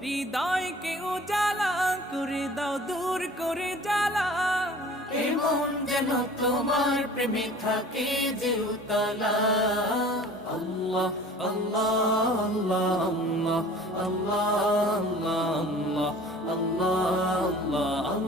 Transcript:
হৃদয়কে উজালা করে দাও, দূর করে জ্বালা। এমন যেন তোমার প্রেমে থাকে যে উতলা। আল্লাহ আল্লাহ আল্লাহ আল্লাহ আল্লাহ আল্লাহ আল্লাহ আল্লাহ